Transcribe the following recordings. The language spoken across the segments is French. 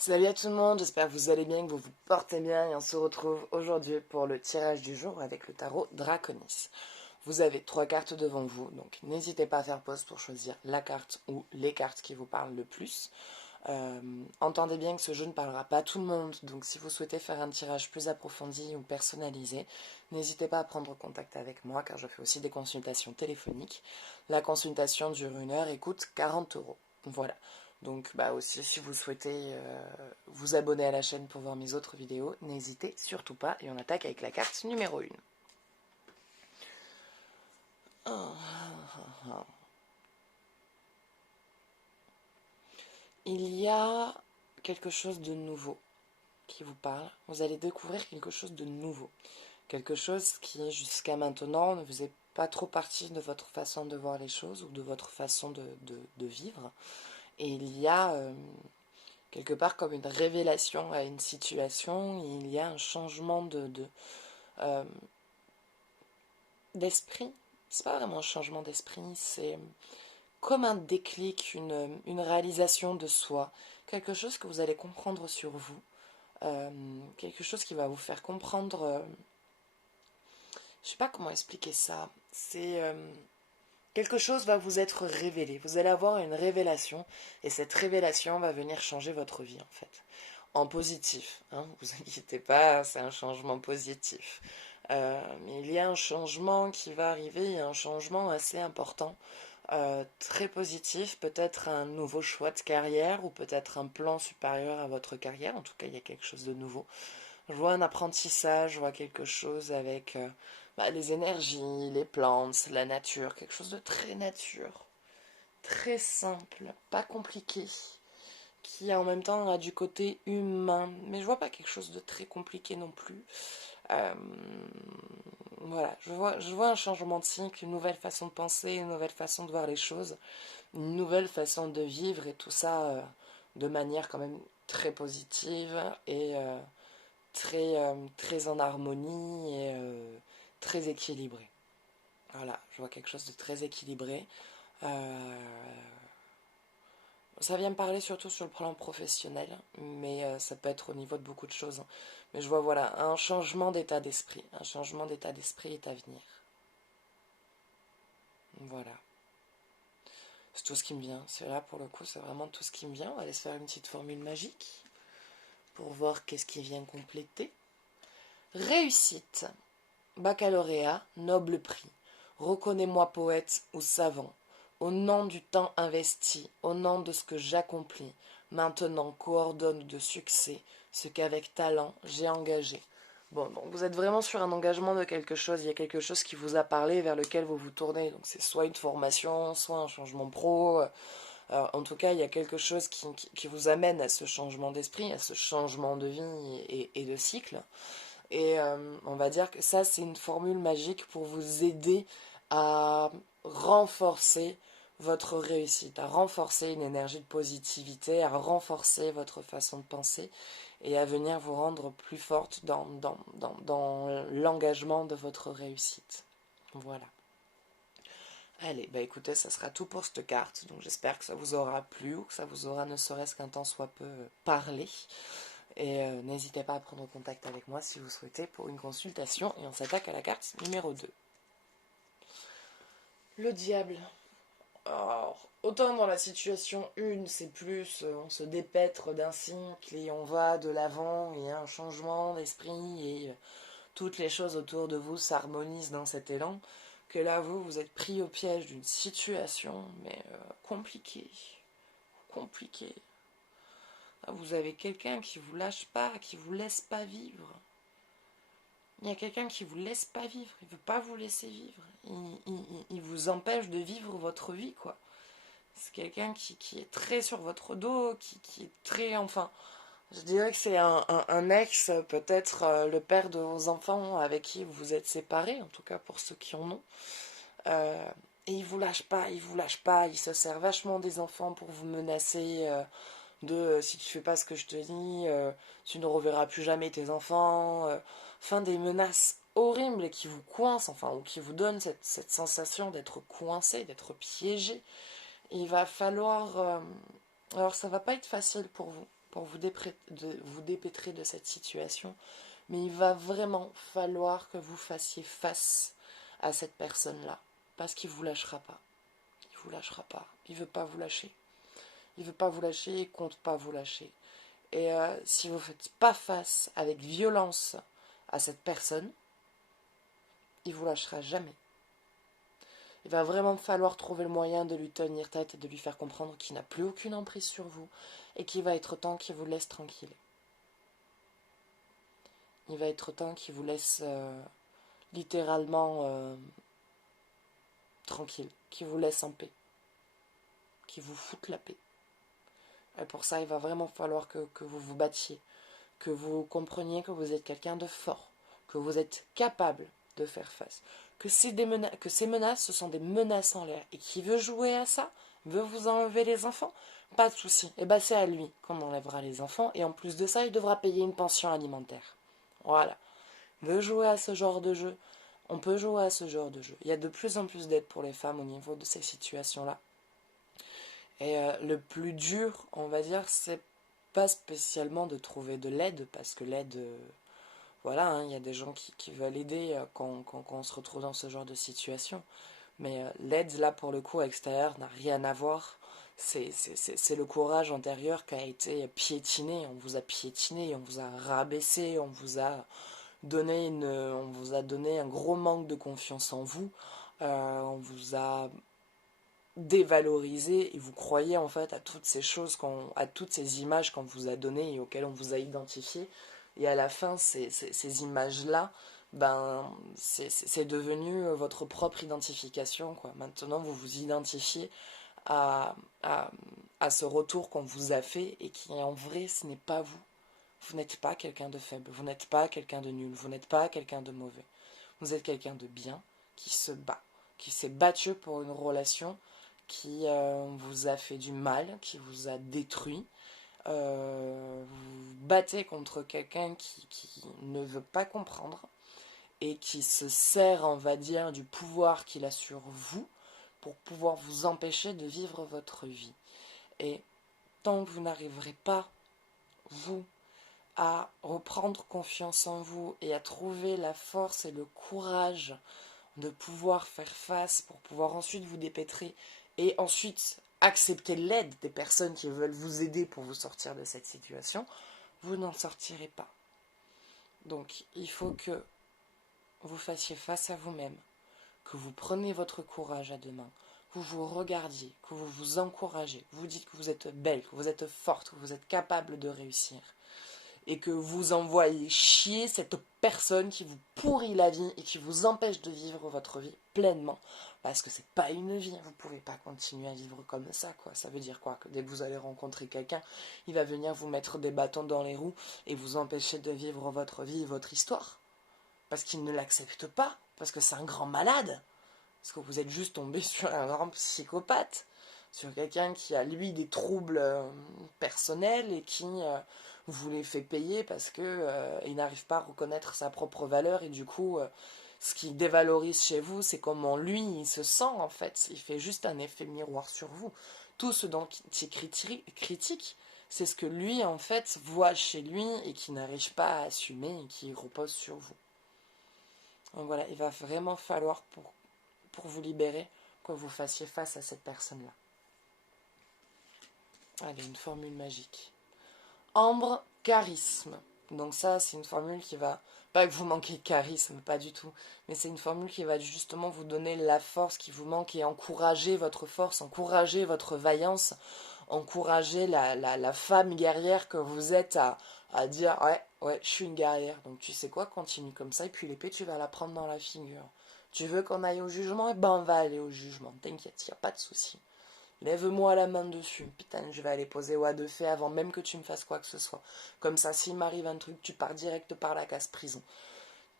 Salut à tout le monde, j'espère que vous allez bien, que vous vous portez bien et on se retrouve aujourd'hui pour le tirage du jour avec le tarot Draconis. Vous avez 3 cartes devant vous, donc n'hésitez pas à faire pause pour choisir la carte ou les cartes qui vous parlent le plus. Entendez bien que ce jeu ne parlera pas à tout le monde, donc si vous souhaitez faire un tirage plus approfondi ou personnalisé, n'hésitez pas à prendre contact avec moi car je fais aussi des consultations téléphoniques. La consultation dure 1 heure et coûte 40 €. Voilà. Donc aussi si vous souhaitez vous abonner à la chaîne pour voir mes autres vidéos, n'hésitez surtout pas et on attaque avec la carte numéro 1. Il y a quelque chose de nouveau qui vous parle. Vous allez découvrir quelque chose de nouveau. Quelque chose qui jusqu'à maintenant ne faisait pas trop partie de votre façon de voir les choses ou de votre façon de vivre. Et il y a quelque part comme une révélation à une situation, il y a un changement euh, d'esprit. C'est pas vraiment un changement d'esprit, c'est comme un déclic, une réalisation de soi, quelque chose que vous allez comprendre sur vous, quelque chose qui va vous faire comprendre, je sais pas comment expliquer ça, c'est quelque chose va vous être révélé, vous allez avoir une révélation, et cette révélation va venir changer votre vie en fait. En positif, hein, vous inquiétez pas, c'est un changement positif. Mais il y a un changement qui va arriver, un changement assez important, très positif, peut-être un nouveau choix de carrière ou peut-être un plan supérieur à votre carrière, en tout cas il y a quelque chose de nouveau. Je vois un apprentissage, je vois quelque chose avec les énergies, les plantes, la nature, quelque chose de très nature, très simple, pas compliqué, qui en même temps a du côté humain, mais je vois pas quelque chose de très compliqué non plus. Euh, voilà, je vois un changement de cycle, une nouvelle façon de penser, une nouvelle façon de voir les choses, une nouvelle façon de vivre et tout ça de manière quand même très positive et très en harmonie et très équilibré. Voilà, je vois quelque chose de très équilibré. Euh, Ça vient me parler surtout sur le plan professionnel, mais ça peut être au niveau de beaucoup de choses. Mais je vois, voilà, un changement d'état d'esprit. Un changement d'état d'esprit est à venir. Voilà. C'est tout ce qui me vient. C'est là, pour le coup, c'est vraiment tout ce qui me vient. On va aller se faire une petite formule magique pour voir qu'est-ce qui vient compléter. Réussite. Baccalauréat, noble prix. Reconnais-moi poète ou savant. Au nom du temps investi, au nom de ce que j'accomplis, maintenant coordonne de succès ce qu'avec talent j'ai engagé. Bon, donc vous êtes vraiment sur un engagement de quelque chose, il y a quelque chose qui vous a parlé, vers lequel vous vous tournez. Donc c'est soit une formation, soit un changement pro. En tout cas, il y a quelque chose qui vous amène à ce changement d'esprit, à ce changement de vie et de cycle. Et on va dire que ça, c'est une formule magique pour vous aider à renforcer votre réussite, à renforcer une énergie de positivité, à renforcer votre façon de penser et à venir vous rendre plus forte dans l'engagement de votre réussite. Voilà. Allez, bah écoutez, ça sera tout pour cette carte. Donc j'espère que ça vous aura plu ou que ça vous aura ne serait-ce qu'un temps soit peu parlé. Et n'hésitez pas à prendre contact avec moi si vous souhaitez pour une consultation. Et on s'attaque à la carte numéro 2. Le diable. Alors, autant dans la situation 1, c'est plus on se dépêtre d'un cycle et on va de l'avant, il y a un changement d'esprit et toutes les choses autour de vous s'harmonisent dans cet élan, que là, vous êtes pris au piège d'une situation, mais compliquée. Compliquée. Vous avez quelqu'un qui vous lâche pas, qui vous laisse pas vivre. Il y a quelqu'un qui vous laisse pas vivre, il veut pas vous laisser vivre. Il vous empêche de vivre votre vie, quoi. C'est quelqu'un qui est très sur votre dos, qui est très, enfin, je dirais que c'est un ex, peut-être le père de vos enfants avec qui vous vous êtes séparés, en tout cas pour ceux qui en ont. Et il vous lâche pas, il vous lâche pas, il se sert vachement des enfants pour vous menacer si tu fais pas ce que je te dis, tu ne reverras plus jamais tes enfants. Enfin, des menaces horribles et qui vous coincent, enfin, ou qui vous donnent cette sensation d'être coincé, d'être piégé. Et il va falloir. Alors, ça va pas être facile pour vous. pour vous dépêtrer de cette situation. Mais il va vraiment falloir que vous fassiez face à cette personne-là. Parce qu'il ne vous lâchera pas. Il ne vous lâchera pas. Il ne veut pas vous lâcher. Il ne veut pas vous lâcher, il ne compte pas vous lâcher. Et si vous ne faites pas face avec violence à cette personne, il ne vous lâchera jamais. Il va vraiment falloir trouver le moyen de lui tenir tête et de lui faire comprendre qu'il n'a plus aucune emprise sur vous et qu'il va être temps qu'il vous laisse tranquille. Il va être temps qu'il vous laisse littéralement tranquille, qu'il vous laisse en paix, qu'il vous foute la paix. Et pour ça, il va vraiment falloir que vous vous battiez, que vous compreniez que vous êtes quelqu'un de fort, que vous êtes capable de faire face, que ces menaces, ce sont des menaces en l'air. Et qui veut jouer à ça, veut vous enlever les enfants, pas de souci. Et c'est à lui qu'on enlèvera les enfants. Et en plus de ça, il devra payer une pension alimentaire. Voilà. Veut jouer à ce genre de jeu, on peut jouer à ce genre de jeu. Il y a de plus en plus d'aide pour les femmes au niveau de ces situations-là. Et le plus dur, on va dire, c'est pas spécialement de trouver de l'aide, parce que l'aide, voilà, hein, il y a des gens qui veulent aider quand on se retrouve dans ce genre de situation. Mais l'aide, là, pour le coup, extérieur, n'a rien à voir. C'est le courage intérieur qui a été piétiné. On vous a piétiné, on vous a rabaissé, on vous a donné un gros manque de confiance en vous. On vous a dévalorisé et vous croyez en fait à toutes ces choses, à toutes ces images qu'on vous a données et auxquelles on vous a identifié. Et à la fin, ces images-là, c'est devenu votre propre identification, quoi. Maintenant, vous vous identifiez à, à, à ce retour qu'on vous a fait et qui, en vrai, ce n'est pas vous. Vous n'êtes pas quelqu'un de faible, vous n'êtes pas quelqu'un de nul, vous n'êtes pas quelqu'un de mauvais. Vous êtes quelqu'un de bien qui se bat, qui s'est battu pour une relation qui vous a fait du mal, qui vous a détruit. Vous vous battez contre quelqu'un qui ne veut pas comprendre et qui se sert, on va dire, du pouvoir qu'il a sur vous pour pouvoir vous empêcher de vivre votre vie. Et tant que vous n'arriverez pas, vous, à reprendre confiance en vous et à trouver la force et le courage de pouvoir faire face pour pouvoir ensuite vous dépêtrer et ensuite accepter l'aide des personnes qui veulent vous aider pour vous sortir de cette situation, vous n'en sortirez pas. Donc il faut que vous fassiez face à vous-même, que vous preniez votre courage à deux mains, que vous regardiez, que vous vous encouragez, vous dites que vous êtes belle, que vous êtes forte, que vous êtes capable de réussir. Et que vous envoyez chier cette personne qui vous pourrit la vie et qui vous empêche de vivre votre vie pleinement. Parce que c'est pas une vie, vous pouvez pas continuer à vivre comme ça, quoi. Ça veut dire quoi? Que dès que vous allez rencontrer quelqu'un, il va venir vous mettre des bâtons dans les roues et vous empêcher de vivre votre vie et votre histoire. Parce qu'il ne l'accepte pas, parce que c'est un grand malade. Parce que vous êtes juste tombé sur un grand psychopathe. Sur quelqu'un qui a, lui, des troubles personnels et qui vous les fait payer parce que il n'arrive pas à reconnaître sa propre valeur et du coup, ce qui dévalorise chez vous, c'est comment lui, il se sent en fait. Il fait juste un effet miroir sur vous. Tout ce dont il critique, c'est ce que lui, en fait, voit chez lui et qui n'arrive pas à assumer et qui repose sur vous. Donc voilà, il va vraiment falloir, pour vous libérer, que vous fassiez face à cette personne-là. Allez, une formule magique. Ambre, charisme. Donc ça, c'est une formule qui va... Pas que vous manquez de charisme, pas du tout. Mais c'est une formule qui va justement vous donner la force qui vous manque et encourager votre force, encourager votre vaillance, encourager la femme guerrière que vous êtes à dire ouais, je suis une guerrière. Donc tu sais quoi, continue comme ça et puis l'épée, tu vas la prendre dans la figure. Tu veux qu'on aille au jugement? Eh ben on va aller au jugement. T'inquiète, il n'y a pas de souci. Lève-moi la main dessus. Putain, je vais aller poser oie de fait avant même que tu me fasses quoi que ce soit. Comme ça, s'il m'arrive un truc, tu pars direct par la case prison.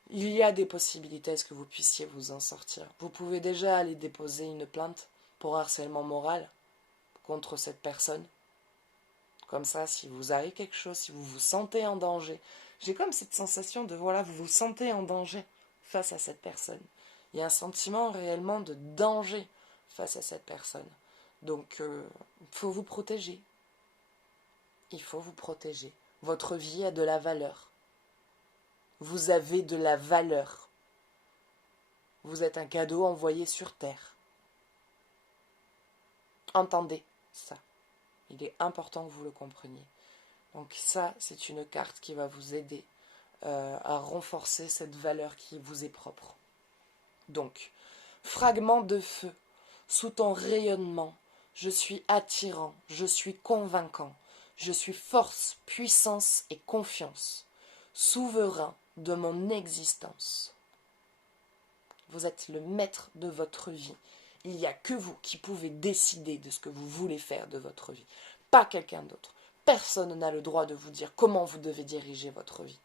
Il y a des possibilités à ce que vous puissiez vous en sortir. Vous pouvez déjà aller déposer une plainte pour harcèlement moral contre cette personne. Comme ça, si vous arrive quelque chose, si vous vous sentez en danger. J'ai comme cette sensation de, voilà, vous vous sentez en danger face à cette personne. Il y a un sentiment réellement de danger face à cette personne. Donc, il faut vous protéger. il faut vous protéger. Votre vie a de la valeur. Vous avez de la valeur. Vous êtes un cadeau envoyé sur Terre. Entendez ça. Il est important que vous le compreniez. Donc ça, c'est une carte qui va vous aider à renforcer cette valeur qui vous est propre. Donc, fragment de feu, sous ton rayonnement, je suis attirant, je suis convaincant, je suis force, puissance et confiance, souverain de mon existence. Vous êtes le maître de votre vie. Il n'y a que vous qui pouvez décider de ce que vous voulez faire de votre vie, pas quelqu'un d'autre. Personne n'a le droit de vous dire comment vous devez diriger votre vie.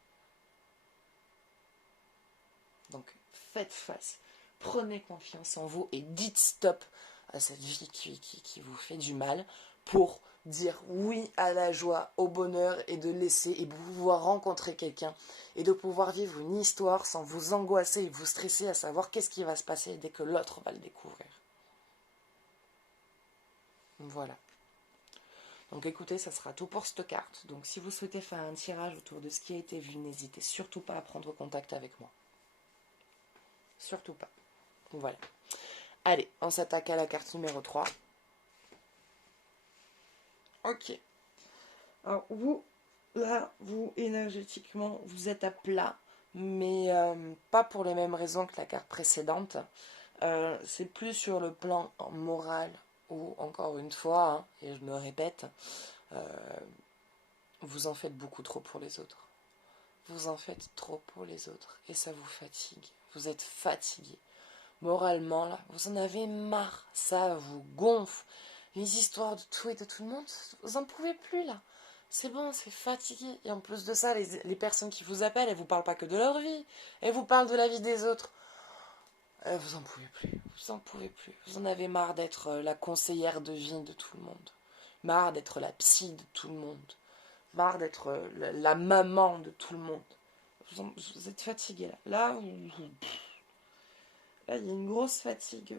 Donc, faites face, prenez confiance en vous et dites stop à cette vie qui vous fait du mal pour dire oui à la joie, au bonheur et de laisser et de pouvoir rencontrer quelqu'un et de pouvoir vivre une histoire sans vous angoisser et vous stresser à savoir qu'est-ce qui va se passer dès que l'autre va le découvrir. Voilà. Donc écoutez, ça sera tout pour cette carte. Donc si vous souhaitez faire un tirage autour de ce qui a été vu, n'hésitez surtout pas à prendre contact avec moi. Surtout pas. Voilà. Allez, on s'attaque à la carte numéro 3. Ok. Alors vous, là, vous, énergétiquement, vous êtes à plat, mais pas pour les mêmes raisons que la carte précédente. C'est plus sur le plan moral, où, encore une fois, hein, et je me répète, vous en faites beaucoup trop pour les autres. Vous en faites trop pour les autres, et ça vous fatigue. Vous êtes fatigué. Moralement, là, vous en avez marre, ça vous gonfle. Les histoires de tout et de tout le monde, vous en pouvez plus, là. C'est bon, c'est fatigué. Et en plus de ça, les personnes qui vous appellent, elles vous parlent pas que de leur vie. Elles vous parlent de la vie des autres. Vous en pouvez plus. Vous en pouvez plus. Vous en avez marre d'être la conseillère de vie de tout le monde. Marre d'être la psy de tout le monde. Marre d'être la maman de tout le monde. Vous êtes fatigué, là. Là, il y a une grosse fatigue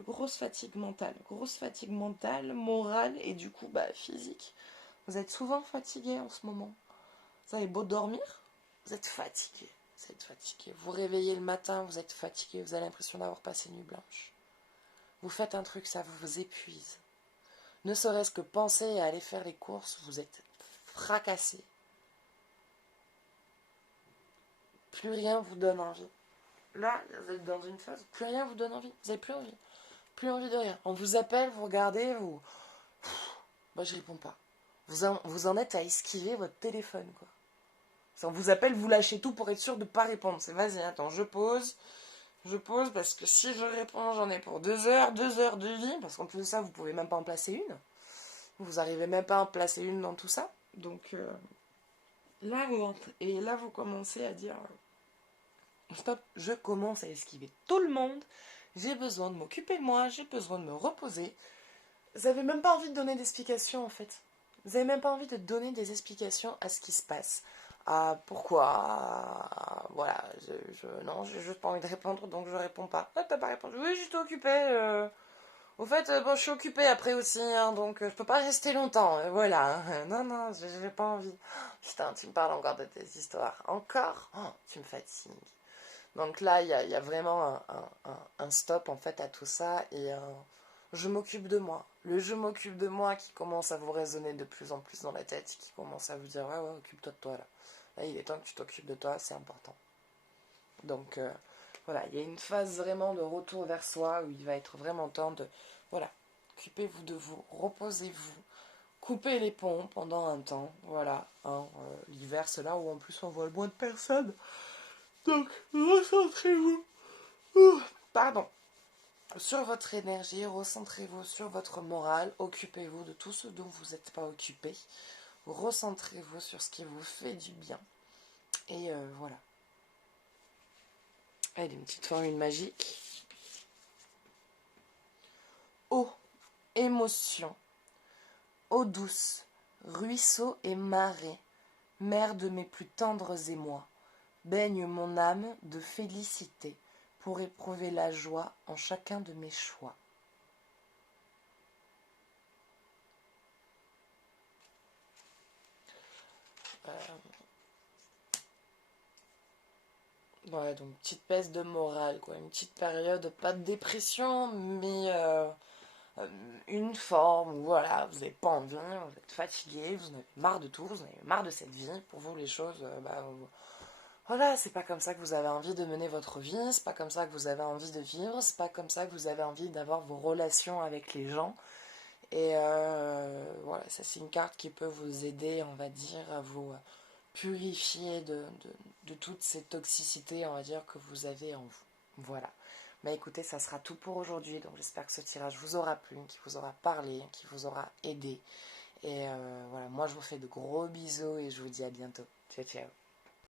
mentale, morale et du coup, physique. Vous êtes souvent fatigué en ce moment. Vous avez beau dormir, vous êtes fatigué. Vous êtes fatigué. Vous réveillez le matin, vous êtes fatigué. Vous avez l'impression d'avoir passé nuit blanche. Vous faites un truc, ça vous épuise. Ne serait-ce que penser à aller faire les courses, vous êtes fracassé. Plus rien vous donne envie. Là, vous êtes dans une phase, plus rien vous donne envie. Vous n'avez plus envie. Plus envie de rien. On vous appelle, vous regardez, vous... Moi, je réponds pas. Vous en êtes à esquiver votre téléphone, quoi. Si on vous appelle, vous lâchez tout pour être sûr de ne pas répondre. C'est vas-y, attends, je pose parce que si je réponds, j'en ai pour 2 heures de vie, parce qu'en plus de ça, vous pouvez même pas en placer une. Vous arrivez même pas à en placer une dans tout ça. Donc, là, vous commencez à dire... Stop, je commence à esquiver tout le monde. J'ai besoin de m'occuper de moi, j'ai besoin de me reposer. Vous n'avez même pas envie de donner d'explications, en fait. Vous n'avez même pas envie de donner des explications à ce qui se passe. À pourquoi. Voilà, non, j'ai juste pas envie de répondre, donc je réponds pas. Ah, t'as pas répondu. Oui, j'étais occupée. Au fait, je suis occupée après aussi, hein, donc je peux pas rester longtemps. Voilà. Non, j'ai pas envie. Putain, tu me parles encore de tes histoires. Encore. Tu me fatigues. Donc là, il y a vraiment un stop, en fait, à tout ça, et je m'occupe de moi. Le je m'occupe de moi qui commence à vous résonner de plus en plus dans la tête, qui commence à vous dire, ouais, occupe-toi de toi, là. Là, il est temps que tu t'occupes de toi, c'est important. Donc, voilà, il y a une phase vraiment de retour vers soi, où il va être vraiment temps de, voilà, occupez-vous de vous, reposez-vous, coupez les ponts pendant un temps, voilà. L'hiver, c'est là où, en plus, on voit moins de personnes. Donc, recentrez-vous. Pardon. Sur votre énergie, recentrez-vous sur votre morale, occupez-vous de tout ce dont vous n'êtes pas occupé, recentrez-vous sur ce qui vous fait du bien, et voilà. Allez, une petite formule magique. Eau, émotion, eau douce, ruisseau et marée, mer de mes plus tendres émois, baigne mon âme de félicité pour éprouver la joie en chacun de mes choix. Ouais, donc petite baisse de morale, quoi. Une petite période, pas de dépression, mais une forme où voilà, vous n'avez pas envie, vous êtes fatigué, vous en avez marre de tout, vous en avez marre de cette vie. Pour vous, les choses, voilà, c'est pas comme ça que vous avez envie de mener votre vie, c'est pas comme ça que vous avez envie de vivre, c'est pas comme ça que vous avez envie d'avoir vos relations avec les gens. Et voilà, ça c'est une carte qui peut vous aider, on va dire, à vous purifier de toute cette toxicité, on va dire, que vous avez en vous. Voilà. Mais écoutez, ça sera tout pour aujourd'hui. Donc j'espère que ce tirage vous aura plu, qu'il vous aura parlé, qu'il vous aura aidé. Et voilà, moi je vous fais de gros bisous et je vous dis à bientôt. Ciao, ciao.